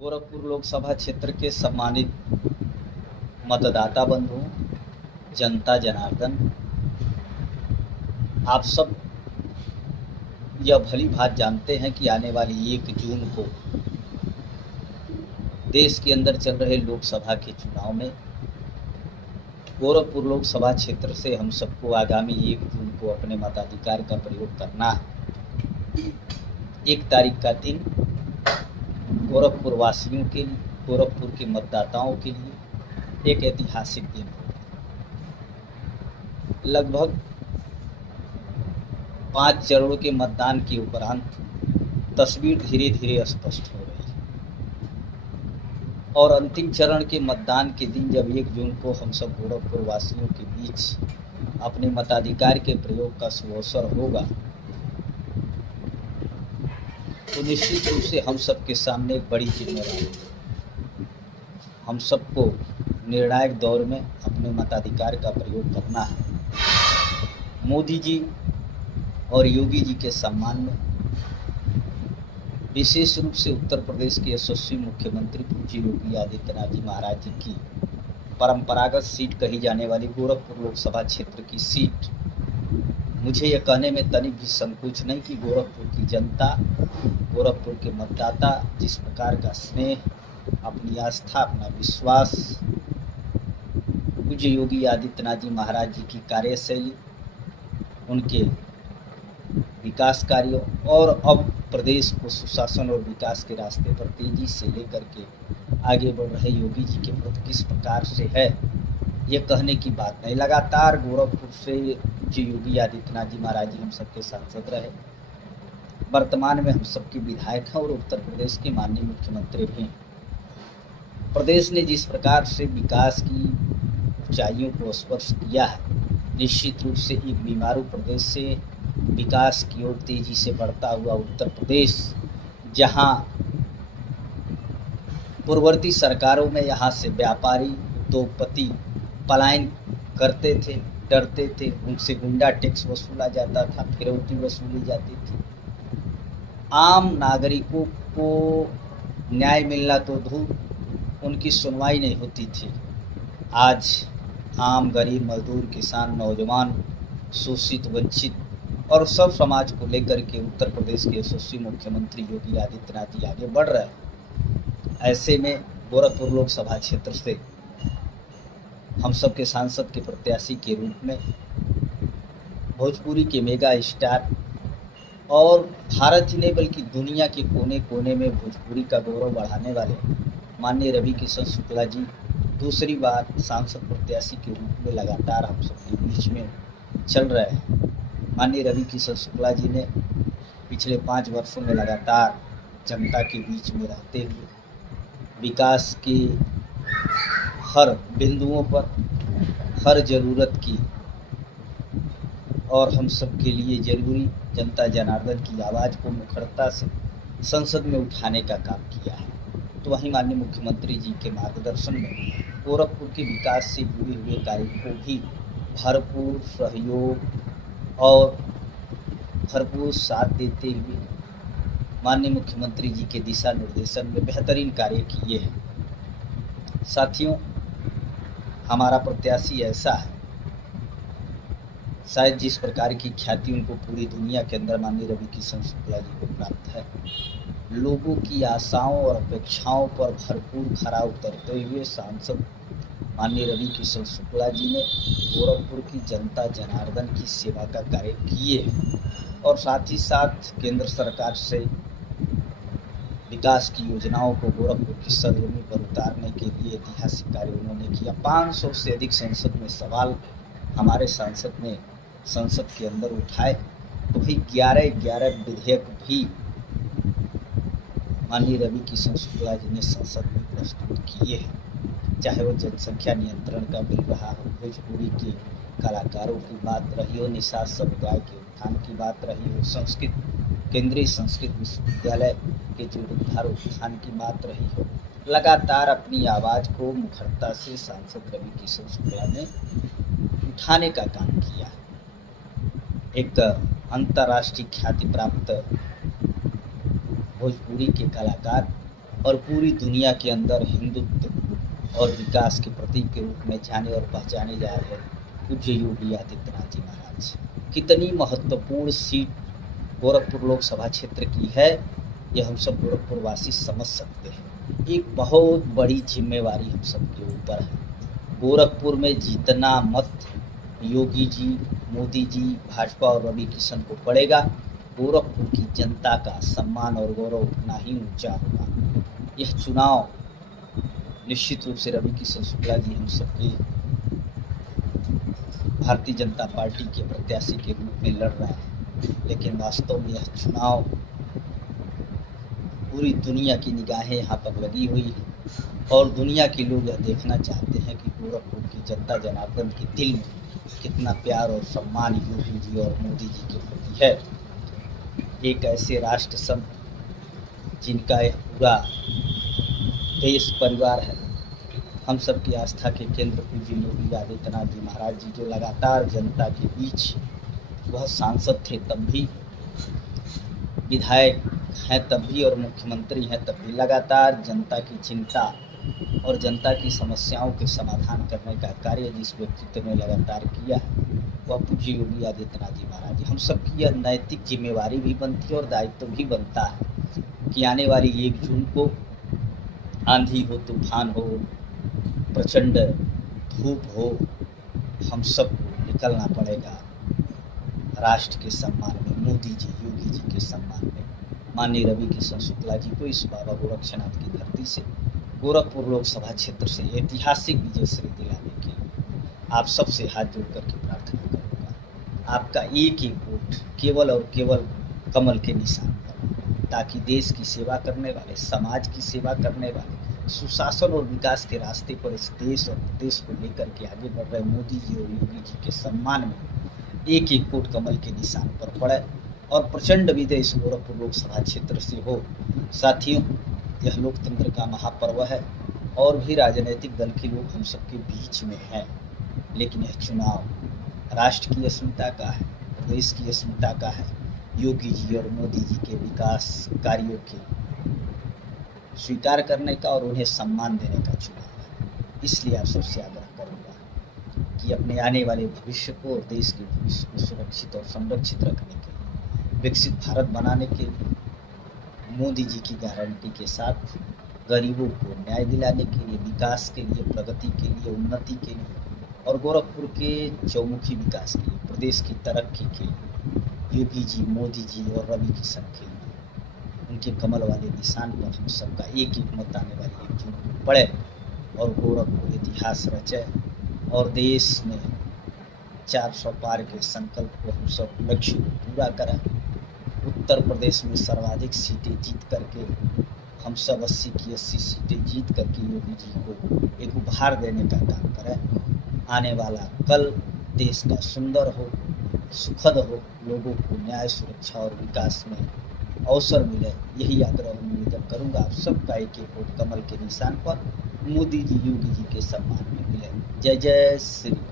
गोरखपुर लोकसभा क्षेत्र के सम्मानित मतदाता बंधुओं, जनता जनार्दन, आप सब यह भली भांति जानते हैं कि आने वाली 1 जून को देश के अंदर चल रहे लोकसभा के चुनाव में गोरखपुर लोकसभा क्षेत्र से हम सबको आगामी 1 जून को अपने मताधिकार का प्रयोग करना है। 1 तारीख का दिन गोरखपुर वासियों के लिए, गोरखपुर के मतदाताओं के लिए एक ऐतिहासिक दिन है। लगभग 5 चरणों के मतदान के उपरांत तस्वीर धीरे धीरे स्पष्ट हो रही है और अंतिम चरण के मतदान के दिन जब 1 जून को हम सब गोरखपुर वासियों के बीच अपने मताधिकार के प्रयोग का सुअवसर होगा तो निश्चित रूप से हम सबके सामने एक बड़ी जिम्मेदारी है। हम सबको निर्णायक दौर में अपने मताधिकार का प्रयोग करना है। मोदी जी और योगी जी के सम्मान में विशेष रूप से उत्तर प्रदेश के यशस्वी मुख्यमंत्री पूज्य योगी आदित्यनाथ जी महाराज जी की परंपरागत सीट कही जाने वाली गोरखपुर लोकसभा क्षेत्र की सीट, मुझे यह कहने में तनिक भी संकोच नहीं कि गोरखपुर की जनता, गोरखपुर के मतदाता जिस प्रकार का स्नेह, अपनी आस्था, अपना विश्वास पूज्य योगी आदित्यनाथ जी महाराज जी की कार्यशैली, उनके विकास कार्यों और अब प्रदेश को सुशासन और विकास के रास्ते पर तेजी से लेकर के आगे बढ़ रहे योगी जी के प्रति किस प्रकार से है, ये कहने की बात नहीं। लगातार गोरखपुर से पूज्य योगी आदित्यनाथ जी महाराज जी हम सबके सांसद रहे, वर्तमान में हम सबके विधायक हैं और उत्तर प्रदेश के माननीय मुख्यमंत्री भी हैं। प्रदेश ने जिस प्रकार से विकास की ऊंचाइयों को स्पर्श किया है, निश्चित रूप से एक बीमारू प्रदेश से विकास की ओर तेजी से बढ़ता हुआ उत्तर प्रदेश, जहां पूर्ववर्ती सरकारों में यहाँ से व्यापारी, उद्योगपति पलायन करते थे, डरते थे, उनसे गुंडा टैक्स वसूला जाता था, फिरौती वसूली जाती थी, आम नागरिकों को न्याय मिलना तो दूर, उनकी सुनवाई नहीं होती थी। आज आम गरीब, मजदूर, किसान, नौजवान, शोषित, वंचित और सब समाज को लेकर के उत्तर प्रदेश के यशस्वी मुख्यमंत्री योगी आदित्यनाथ जी आगे बढ़ रहे हैं। ऐसे में गोरखपुर लोकसभा क्षेत्र से हम सबके सांसद के प्रत्याशी के रूप में भोजपुरी के मेगा स्टार और भारत ही नहीं बल्कि दुनिया के कोने कोने में भोजपुरी का गौरव बढ़ाने वाले माननीय रवि किशन शुक्ला जी दूसरी बार सांसद प्रत्याशी के रूप में लगातार हम सबके बीच में चल रहे हैं। माननीय रवि किशन शुक्ला जी ने पिछले 5 वर्षों में लगातार जनता के बीच में रहते हुए विकास के हर बिंदुओं पर हर ज़रूरत की और हम सब के लिए ज़रूरी जनता जनार्दन की आवाज़ को मुखरता से संसद में उठाने का काम किया है। तो वहीं माननीय मुख्यमंत्री जी के मार्गदर्शन में गोरखपुर के विकास से जुड़े हुए कार्य को भी भरपूर सहयोग और भरपूर साथ देते हुए माननीय मुख्यमंत्री जी के दिशा निर्देशन में बेहतरीन कार्य किए हैं। साथियों, हमारा प्रत्याशी ऐसा है, शायद जिस प्रकार की ख्याति उनको पूरी दुनिया के अंदर माननीय रवि किशन शुक्ला जी को प्राप्त है, लोगों की आशाओं और अपेक्षाओं पर भरपूर खरा उतरते हुए सांसद माननीय रवि किशन शुक्ला जी ने गोरखपुर की जनता जनार्दन की सेवा का कार्य किए हैं और साथ ही साथ केंद्र सरकार से विकास की योजनाओं को गोरखपुर की सरजमी पर उतारने के लिए ऐतिहासिक कार्य उन्होंने किया। 500 से अधिक संसद में सवाल हमारे सांसद ने संसद के अंदर उठाए, तो भाई 11 विधेयक भी माननीय रवि किशन शुक्ला जी ने संसद में प्रस्तुत किए हैं। चाहे वो जनसंख्या नियंत्रण का बिल रहा हो, भोजपुरी के कलाकारों की बात रही हो, निषाद समुदाय के उत्थान की बात रही हो, केंद्रीय संस्कृत विश्वविद्यालय के जीर्णोद्धार उत्थान की बात रही हो, लगातार अपनी आवाज़ को मुखरता से सांसद रवि किशन शुक्ला ने उठाने का काम किया। एक अंतर्राष्ट्रीय ख्याति प्राप्त भोजपुरी के कलाकार और पूरी दुनिया के अंदर हिंदुत्व और विकास के प्रतीक के रूप में जाने और पहचाने जा रहे पूज्य योगी आदित्यनाथ जी महाराज। कितनी महत्वपूर्ण सीट गोरखपुर लोकसभा क्षेत्र की है, यह हम सब गोरखपुर वासी समझ सकते हैं। एक बहुत बड़ी जिम्मेवारी हम सबके ऊपर है। गोरखपुर में जितना मत योगी जी, मोदी जी, भाजपा और रवि किशन को पड़ेगा, गोरखपुर की जनता का सम्मान और गौरव उतना ही ऊंचा होगा। यह चुनाव निश्चित रूप से रवि किशन शुक्ला जी हम सबके भारतीय जनता पार्टी के प्रत्याशी के रूप में लड़ रहे हैं, लेकिन वास्तव में यह चुनाव पूरी दुनिया की निगाहें यहाँ पर लगी हुई है और दुनिया के लोग यह देखना चाहते हैं कि गोरखपुर की जनता जनार्दन के दिल में कितना प्यार और सम्मान योगी जी और मोदी जी के प्रति है। एक ऐसे राष्ट्र संत जिनका यह पूरा देश परिवार है, हम सब की आस्था के केंद्र पूज्य योगी आदित्यनाथ जी महाराज जी, जो लगातार जनता के बीच, वह सांसद थे तब भी, विधायक हैं तब भी और मुख्यमंत्री हैं तब भी, लगातार जनता की चिंता और जनता की समस्याओं के समाधान करने का कार्य जिस व्यक्तित्व ने लगातार किया है, वह पूज्य योगी आदित्यनाथ जी महाराज जी। हम सबकी यह नैतिक जिम्मेवारी भी बनती है और दायित्व भी बनता है कि आने वाली 1 जून को आंधी हो, तूफान हो, प्रचंड धूप हो, हम सबको निकलना पड़ेगा राष्ट्र के सम्मान में, मोदी जी, योगी जी के सम्मान में, माननीय रवि किशन शुक्ला जी को इस बाबा गोरक्षनाथ की धरती से गोरखपुर लोकसभा क्षेत्र से ऐतिहासिक विजय श्री दिलाने के लिए आप सबसे हाथ जोड़ करके प्रार्थना करूँगा। आपका एक एक वोट केवल और केवल कमल के निशान पर, ताकि देश की सेवा करने वाले, समाज की सेवा करने वाले, सुशासन और विकास के रास्ते पर इस देश और प्रदेश को लेकर के आगे बढ़ रहे मोदी जी और योगी जी के सम्मान में एक एक वोट कमल के निशान पर पड़े और प्रचंड विजय इस गोरखपुर लोकसभा क्षेत्र से हो। साथियों, यह लोकतंत्र का महापर्व है और भी राजनीतिक दल के लोग हम सबके बीच में हैं, लेकिन यह चुनाव राष्ट्र की अस्मिता का है, देश की अस्मिता का है, योगी जी और मोदी जी के विकास कार्यों के स्वीकार करने का और उन्हें सम्मान देने का चुनाव है। इसलिए आप सबसे आग्रह करूँगा कि अपने आने वाले भविष्य को और देश के भविष्य को सुरक्षित और संरक्षित रखने के लिए, विकसित भारत बनाने के लिए, मोदी जी की गारंटी के साथ गरीबों को न्याय दिलाने के लिए, विकास के लिए, प्रगति के लिए, उन्नति के लिए और गोरखपुर के चौमुखी विकास के लिए, प्रदेश की तरक्की के लिए योगी जी, मोदी जी और रवि किशन के लिए उनके कमल वाले निशान पर हम सबका एक एक मत आने वाली 1 जून को पड़े और गोरखपुर इतिहास रचे और देश में 400 पार के संकल्प को हम सब लक्ष्य को पूरा करें। उत्तर प्रदेश में सर्वाधिक सीटें जीत करके हम सब 80 की 80 सीटें जीत करके योगी जी को एक उपहार देने का काम करें। आने वाला कल देश का सुंदर हो, सुखद हो, लोगों को न्याय, सुरक्षा और विकास में अवसर मिले, यही आग्रह और निवेदन करूँगा। आप सबका एक एक वोट कमल के निशान पर मोदी जी, योगी जी के सम्मान में मिले। जय जय श्री राम।